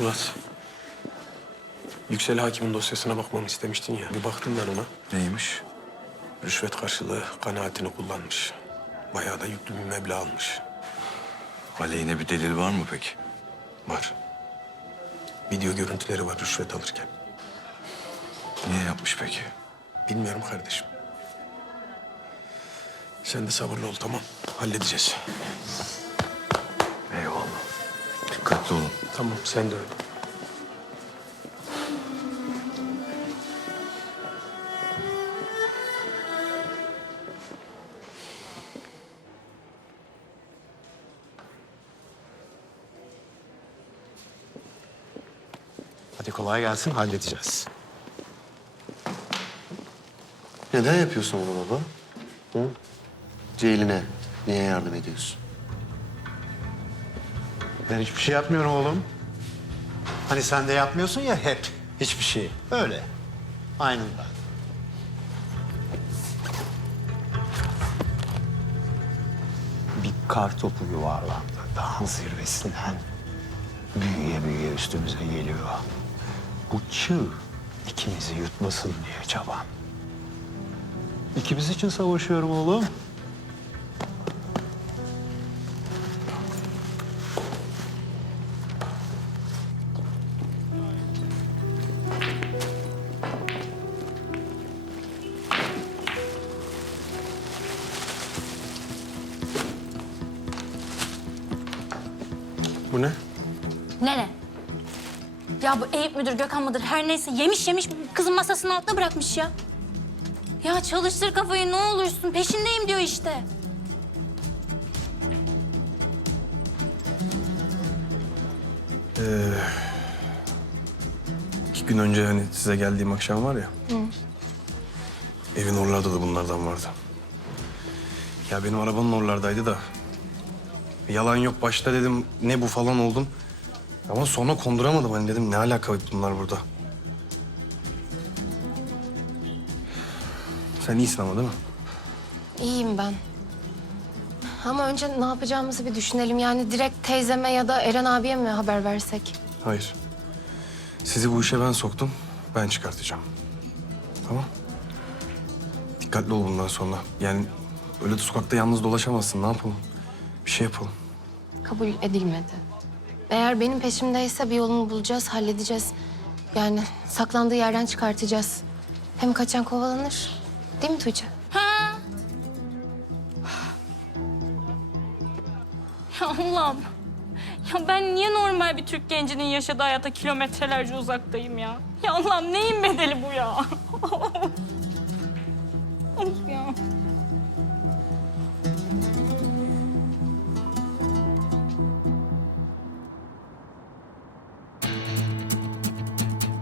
Murat. Yüksel Hakim'in dosyasına bakmamı istemiştin ya. Bir baktım ben ona. Neymiş? Rüşvet karşılığı kanaatini kullanmış. Bayağı da yüklü bir meblağ almış. Aleyhine bir delil var mı peki? Var. Video görüntüleri var rüşvet alırken. Niye yapmış peki? Bilmiyorum kardeşim. Sen de sabırlı ol tamam. Halledeceğiz. Eyvallah. Dikkatli olun. Tamam sen de öyle. Hadi kolay gelsin, halledeceğiz. Neden yapıyorsun bunu baba? Hı? Ceylin'e niye yardım ediyorsun? Ben hiçbir şey yapmıyorum oğlum. Hani sen de yapmıyorsun ya hep hiçbir şey. Öyle. Aynından. Bir kar topu yuvarlandı dağın zirvesinden. Büyüye büyüye üstümüze geliyor. Bu çığ ikimizi yutmasın diye çaban. İkimiz için savaşıyorum oğlum. Bu ne? Nene? Ya bu Eyüp müdür, Gökhan mıdır her neyse yemiş yemiş kızın masasının altına bırakmış ya. Ya çalıştır kafayı ne olursun peşindeyim diyor işte. İki gün önce hani size geldiğim akşam var ya. Evin oralarda da bunlardan vardı. Ya benim arabanın oralardaydı da. Yalan yok başta dedim ne bu falan oldum. Ama sonra konduramadım hani dedim ne alaka bunlar burada. Sen iyisin ama değil mi? İyiyim ben. Ama önce ne yapacağımızı bir düşünelim. Yani direkt teyzeme ya da Eren abiye mi haber versek? Hayır. Sizi bu işe ben soktum. Ben çıkartacağım. Tamam. Dikkatli ol bundan sonra. Yani öyle de sokakta yalnız dolaşamazsın. Ne yapalım? Bir şey yapalım. Kabul edilmedi. Eğer benim peşimdeyse bir yolunu bulacağız, halledeceğiz. Yani saklandığı yerden çıkartacağız. Hem kaçan kovalanır. Değil mi Tuğçe? Ha? Ya Allah'ım. Ya ben niye normal bir Türk gencinin yaşadığı hayata kilometrelerce uzaktayım ya? Ya Allah'ım neyin bedeli bu ya?